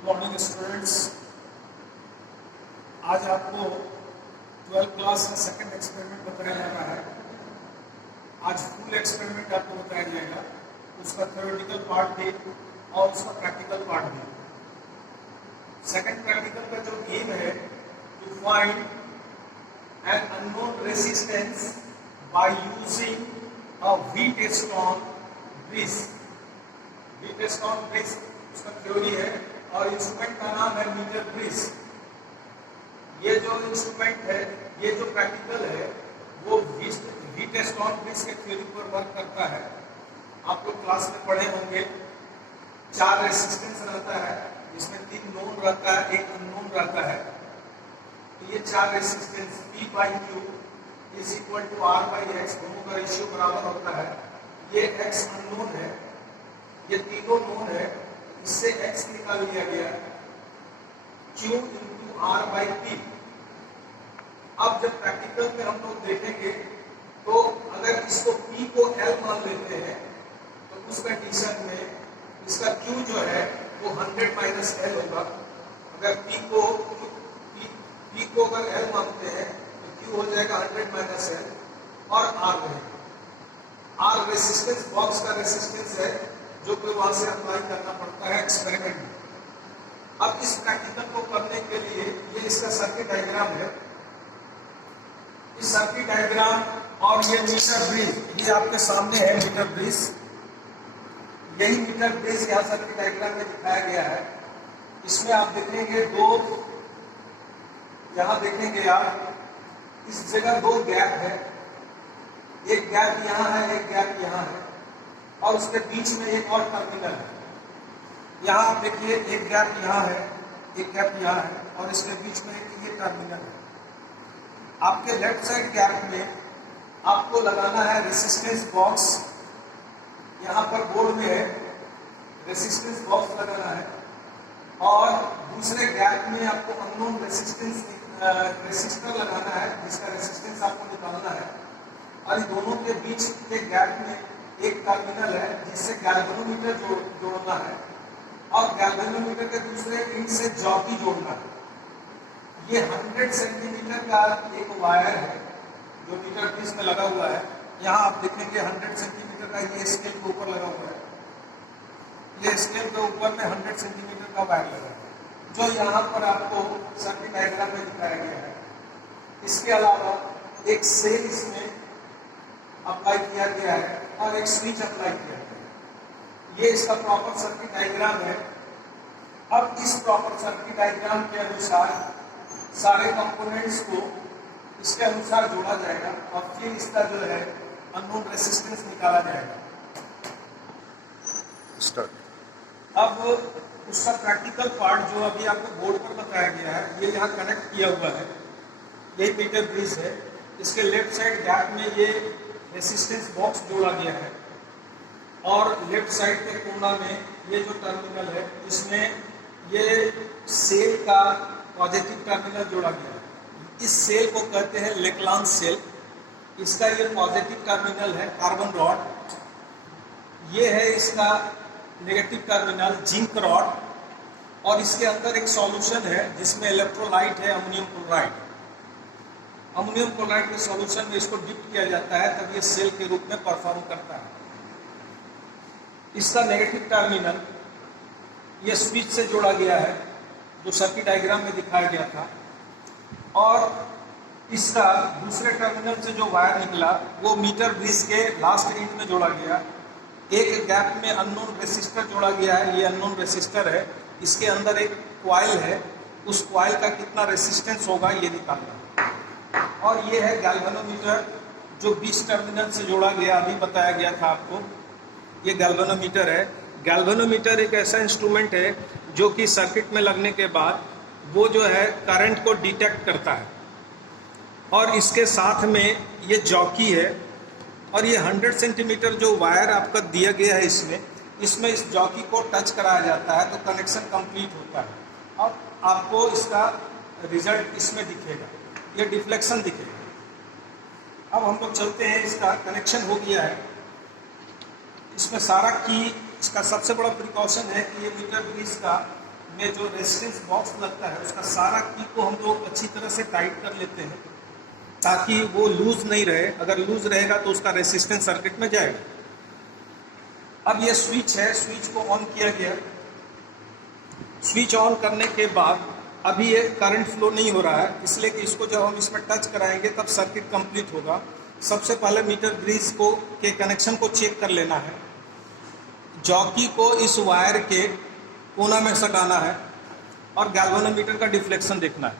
Good morning students. आज आपको 12th class का सेकंड एक्सपेरिमेंट बताया जा रहा है। आज फुल एक्सपेरिमेंट आपको बताया जाएगा, उसका थ्योरेटिकल पार्ट भी और उसका प्रैक्टिकल पार्ट भी। सेकंड प्रैक्टिकल का जो गेम है, to find an unknown resistance by using a Wheatstone bridge. Wheatstone bridge उसका थ्योरी है और इंस्ट्रूमेंट का नाम है मीटर ब्रिज। ये जो इंस्ट्रूमेंट है, ये जो प्रैक्टिकल है, वो व्हीटस्टोन ब्रिज के थ्योरी पर वर्क करता है। आप लोग क्लास में पढ़े होंगे, 4 रेसिस्टेंस रहता है, जिसमें 3 नोन रहता है, 1 अननोन रहता है। तो ये 4 resistance P by Q is equal to R by X, दोनों का रेशियो बराबर होता है। ये X अननोन है, ये तीनों नोन है, इससे X निकाल लिया गया, Q into R by P। अब जब प्रैक्टिकल में हम लोग देखेंगे तो अगर इसको P को L मान लेते हैं तो उस कंडीशन में इसका Q जो है वो 100 माइनस L होगा। अगर P को अगर L मानते हैं तो Q हो जाएगा 100 माइनस L और R रहेगा। R रेसिस्टेंस बॉक्स का रेसिस्टेंस है जो कि वहां से अप्लाई करना पड़ता है एक्सपेरिमेंट में। अब इस प्रैक्टिकल को करने के लिए ये इसका सर्किट डायग्राम है। इस सर्किट डायग्राम और ये मीटर ब्रिज, ये आपके सामने है मीटर ब्रिज। यही मीटर ब्रिज यहाँ सर्किट डायग्राम में दिखाया गया है। इसमें आप देखेंगे यहाँ देखेंगे आप, इस जगह 2 गैप है, एक गैप यहाँ है, एक गैप यहाँ है और उसके बीच में एक और टर्मिनल है। यहाँ आप देखिए, एक गैप यहाँ है, एक गैप यहाँ है और इसके बीच में एक ये टर्मिनल है। आपके लेफ्ट साइड गैप में आपको लगाना है रेसिस्टेंस बॉक्स। यहाँ पर बोर्ड में है, रेसिस्टेंस बॉक्स लगाना है और दूसरे गैप में आपको अननोन रेसिस्टर लगाना है, जिसका रेसिस्टेंस आपको निकालना है। और इन दोनों के बीच के गैप में एक टर्मिनल है जिससे गैल्वेनोमीटर जोड़ना है और गैल्वेनोमीटर के दूसरे एंड से जॉकी जोड़ना है। ये 100 सेंटीमीटर का एक वायर है जो मीटर ब्रिज में लगा हुआ है। यहाँ आप देखेंगे 100 सेंटीमीटर का ये स्केल के ऊपर लगा हुआ है। ये स्केल के ऊपर में 100 सेंटीमीटर का वायर लगा है जो यहाँ पर आपको सर्किट डायग्राम में दिखाया गया है। इसके अलावा एक सेल इसमें अप्लाई किया गया है और एक स्विच अप्लाई किया गया है। ये इसका प्रॉपर सर्किट डायग्राम है। अब इस प्रॉपर सर्किट डायग्राम के अनुसार सारे कंपोनेंट्स को इसके अनुसार जोड़ा जाएगा और फिर इसका जो है अननोन रेसिस्टेंस निकाला जाएगा। अब उसका प्रैक्टिकल पार्ट जो अभी आपको बोर्ड पर बताया गया है, ये यहाँ कनेक्ट किया हुआ है। यही मीटर ब्रिज है। इसके लेफ्ट साइड गैप में ये रेसिस्टेंस बॉक्स जोड़ा गया है और लेफ्ट साइड के कोना में ये जो टर्मिनल है, इसमें ये सेल का पॉजिटिव टर्मिनल जोड़ा गया है। इस सेल को कहते हैं लेक्लांस सेल। इसका ये पॉजिटिव टर्मिनल है कार्बन रॉड, ये है इसका नेगेटिव टर्मिनल जिंक रॉड और इसके अंदर एक सॉल्यूशन है जिसमें इलेक्ट्रोलाइट है अमोनियम क्लोराइड। अमोनियम क्लोराइड के सॉल्यूशन में इसको डिप किया जाता है तब ये सेल के रूप में परफॉर्म करता है। इसका नेगेटिव टर्मिनल ये स्विच से जोड़ा गया है जो सर्किट डायग्राम में दिखाया गया था और इसका दूसरे टर्मिनल से जो वायर निकला वो मीटर ब्रिज के लास्ट एंड में जोड़ा गया। एक गैप में अननोन रेसिस्टर जोड़ा गया है, ये अननोन रेसिस्टर है। इसके अंदर एक कॉइल है, उस कॉइल का कितना रेसिस्टेंस होगा ये निकालना। और ये है गैल्वेनोमीटर जो 20 टर्मिनल से जोड़ा गया, अभी बताया गया था आपको। ये गैल्वेनोमीटर है। गैल्वेनोमीटर एक ऐसा इंस्ट्रूमेंट है जो कि सर्किट में लगने के बाद वो जो है करंट को डिटेक्ट करता है और इसके साथ में ये जॉकी है और ये 100 सेंटीमीटर जो वायर आपका दिया गया है इसमें इस जॉकी को टच कराया जाता है तो कनेक्शन कंप्लीट होता है और आपको इसका रिजल्ट इसमें दिखेगा, ये डिफ्लेक्शन दिखेगा। अब हम लोग चलते हैं, इसका कनेक्शन हो गया है। इसमें सारा की इसका सबसे बड़ा प्रिकॉशन है कि ये मीटर ब्रिज का में जो रेजिस्टेंस बॉक्स लगता है उसका सारा की को हम लोग अच्छी तरह से टाइट कर लेते हैं ताकि वो लूज नहीं रहे। अगर लूज रहेगा तो उसका रेजिस्टेंस सर्किट में जाएगा। अब ये स्विच है, स्विच को ऑन किया गया। स्विच ऑन करने के बाद अभी ये करंट फ्लो नहीं हो रहा है, इसलिए कि इसको जब हम इसमें टच कराएंगे तब सर्किट कंप्लीट होगा। सबसे पहले मीटर ब्रिज को के कनेक्शन को चेक कर लेना है। जॉकी को इस वायर के कोना में सटाना है और गैल्वेनोमीटर का डिफ्लेक्शन देखना है।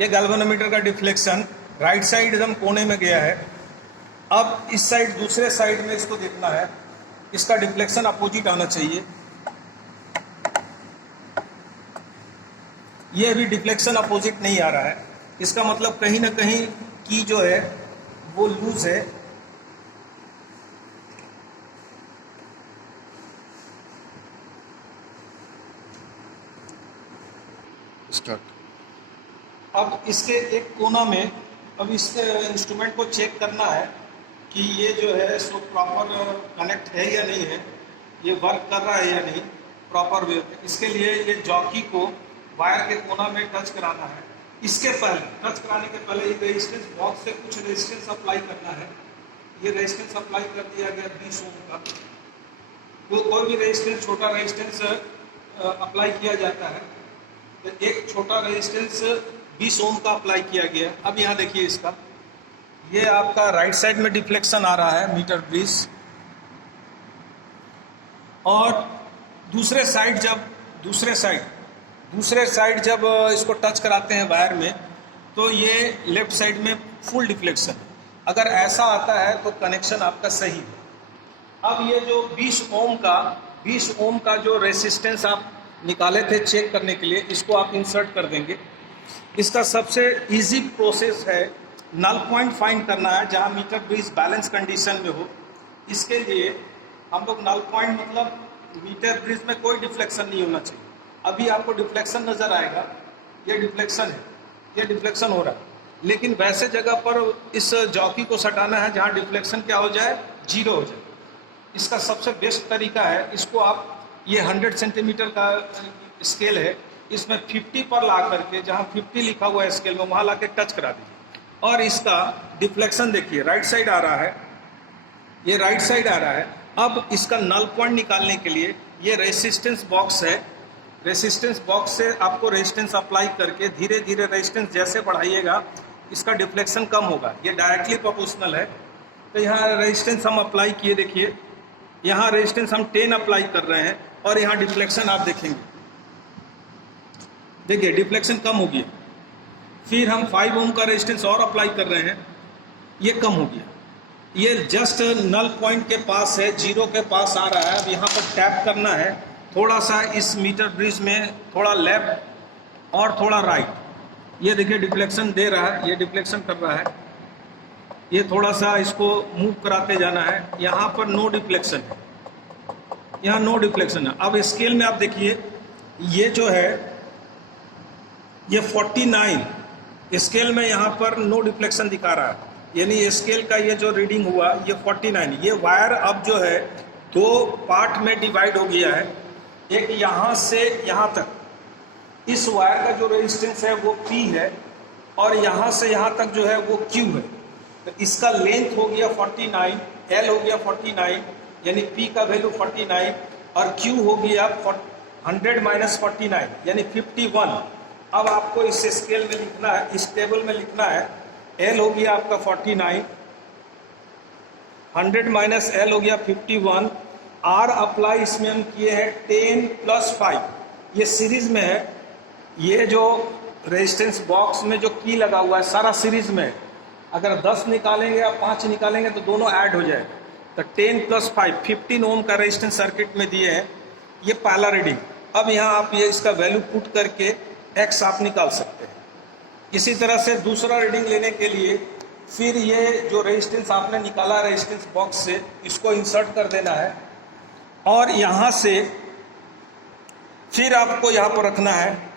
ये गैल्वेनोमीटर का डिफ्लेक्शन राइट साइड एकदम कोने में गया है। अब इस साइड दूसरे साइड में इसको देखना है, इसका डिफ्लेक्शन अपोजिट आना चाहिए। ये अभी डिफ्लेक्शन अपोजिट नहीं आ रहा है, इसका मतलब कहीं ना कहीं की जो है वो लूज है। स्टार्ट। अब इसके एक कोना में अब इसके इंस्ट्रूमेंट को चेक करना है कि ये जो है सो प्रॉपर कनेक्ट है या नहीं है, ये वर्क कर रहा है या नहीं प्रॉपर वे में। इसके लिए ये जॉकी को वायर के कोना में टच कराना है। इसके पहले टच कराने के पहले ये रेजिस्टेंस बॉक्स से कुछ रेजिस्टेंस अप्लाई करना है। ये रेजिस्टेंस अप्लाई कर दिया गया 20 ओम का। कोई भी रेजिस्टेंस, छोटा रेजिस्टेंस अप्लाई किया जाता है। तो एक छोटा रेजिस्टेंस 20 ओम का अप्लाई किया गया। अब यहाँ देखिए इसका, ये आपका राइट साइड में डिफ्लेक्शन आ रहा है मीटर ब्रिज, और दूसरे साइड जब इसको टच कराते हैं वायर में तो ये लेफ्ट साइड में फुल डिफ्लेक्शन। अगर ऐसा आता है तो कनेक्शन आपका सही है। अब ये जो 20 ओम का जो रेसिस्टेंस आप निकाले थे चेक करने के लिए, इसको आप इंसर्ट कर देंगे। इसका सबसे इजी प्रोसेस है नल पॉइंट फाइंड करना है जहां मीटर ब्रिज बैलेंस कंडीशन में हो। इसके लिए हम लोग नल पॉइंट मतलब मीटर ब्रिज में कोई डिफ्लेक्शन नहीं होना चाहिए। अभी आपको डिफ्लेक्शन नजर आएगा, ये डिफ्लेक्शन है, ये डिफ्लेक्शन हो रहा है, लेकिन वैसे जगह पर इस जॉकी को सटाना है जहां डिफ्लेक्शन क्या हो जाए, 0 हो जाए। इसका सबसे बेस्ट तरीका है, इसको आप ये 100 सेंटीमीटर का स्केल है, इसमें 50 पर ला करके, जहाँ 50 लिखा हुआ है स्केल में, वहाँ ला के टच करा दीजिए। और इसका डिफ्लेक्शन देखिए, राइट साइड आ रहा है, ये राइट साइड आ रहा है। अब इसका नल पॉइंट निकालने के लिए ये रेसिस्टेंस बॉक्स है, रेसिस्टेंस बॉक्स से आपको रेजिस्टेंस अप्लाई करके धीरे धीरे रेजिस्टेंस जैसे बढ़ाइएगा इसका डिफ्लेक्शन कम होगा। ये डायरेक्टली प्रोपोर्शनल है। तो यहाँ रेजिस्टेंस हम अप्लाई किए, देखिए यहाँ रेजिस्टेंस हम 10 अप्लाई कर रहे हैं और यहाँ डिफ्लेक्शन आप देखेंगे, देखिए डिफ्लेक्शन कम हो गया। फिर हम 5 ओम का रेजिस्टेंस और अप्लाई कर रहे हैं, ये कम हो गया। ये जस्ट नल पॉइंट के पास है, 0 के पास आ रहा है। अब यहाँ पर टैप करना है थोड़ा सा इस मीटर ब्रिज में, थोड़ा लेफ्ट और थोड़ा राइट। ये देखिए डिफ्लेक्शन दे रहा है, ये डिफ्लेक्शन कर रहा है। ये थोड़ा सा इसको मूव कराते जाना है। यहाँ पर नो डिफ्लेक्शन है, यहाँ नो डिफ्लेक्शन है। अब स्केल में आप देखिए, ये जो है ये 49 स्केल में यहाँ पर नो डिफ्लेक्शन दिखा रहा है, यानी स्केल का ये जो रीडिंग हुआ ये 49। ये वायर अब जो है 2 पार्ट में डिवाइड हो गया है, एक यहाँ से यहाँ तक। इस वायर का जो रेजिस्टेंस है वो P है और यहाँ से यहाँ तक जो है वो Q है। तो इसका लेंथ हो गया 49, L हो गया 49, यानी P का वैल्यू 49 और Q हो गया 100 माइनस 49 यानी 51। अब आपको इस स्केल में लिखना है, इस टेबल में लिखना है, L हो गया आपका 49, 100 माइनस L हो गया 51। R अप्लाई इसमें हम किए हैं 10 + 5, ये सीरीज में है। ये जो रेजिस्टेंस बॉक्स में जो की लगा हुआ है सारा सीरीज में है। अगर 10 निकालेंगे या 5 निकालेंगे तो दोनों ऐड हो जाएगा। तो 10 + 5 15 ओम का रेजिस्टेंस सर्किट में दिए हैं। ये पहला रीडिंग। अब यहाँ आप ये इसका वैल्यू पुट करके X आप निकाल सकते हैं। इसी तरह से दूसरा रीडिंग लेने के लिए फिर ये जो रेजिस्टेंस आपने निकाला रेजिस्टेंस बॉक्स से, इसको इंसर्ट कर देना है और यहाँ से फिर आपको यहाँ पर रखना है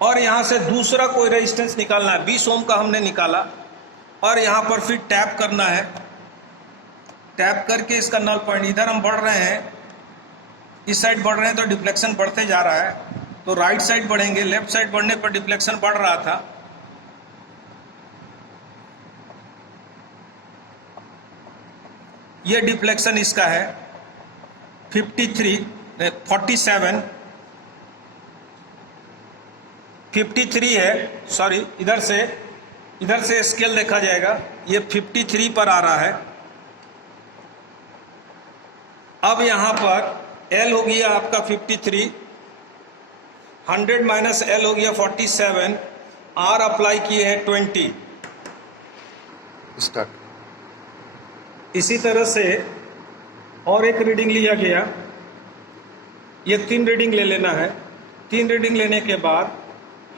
और यहाँ से दूसरा कोई रेजिस्टेंस निकालना है। 20 ओम का हमने निकाला और यहाँ पर फिर टैप करना है। टैप करके इसका नल पॉइंट, इधर हम बढ़ रहे हैं इस साइड बढ़ रहे हैं तो डिफ्लेक्शन बढ़ते जा रहा है, तो राइट साइड बढ़ेंगे, लेफ्ट साइड बढ़ने पर डिफ्लेक्शन बढ़ रहा था। ये डिफ्लेक्शन इसका है 53 है, सॉरी, इधर से स्केल देखा जाएगा, ये 53 पर आ रहा है। अब यहां पर L हो गया आपका 53, 100 माइनस L हो गया 47, R अप्लाई किए हैं 20। स्टार्ट। इसी तरह से और एक रीडिंग लिया गया, ये 3 रीडिंग ले लेना है। 3 रीडिंग लेने के बाद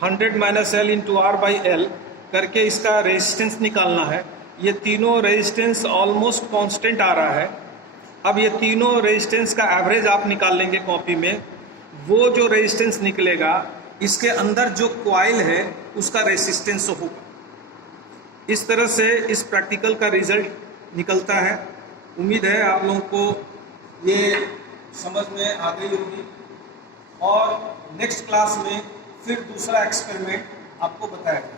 100 minus L into R by L करके इसका रेजिस्टेंस निकालना है। ये तीनों रेजिस्टेंस ऑलमोस्ट कांस्टेंट आ रहा है। अब ये तीनों रेजिस्टेंस का एवरेज आप निकाल लेंगे कॉपी में। वो जो रेजिस्टेंस निकलेगा, इसके अंदर जो कॉइल है उसका रेजिस्टेंस होगा। इस तरह से इस प्रैक्टिकल का रिजल्ट निकलता है। उम्मीद है आप लोगों को ये समझ में आ गई होगी, और नेक्स्ट क्लास में फिर दूसरा एक्सपेरिमेंट आपको बताया जाएगा।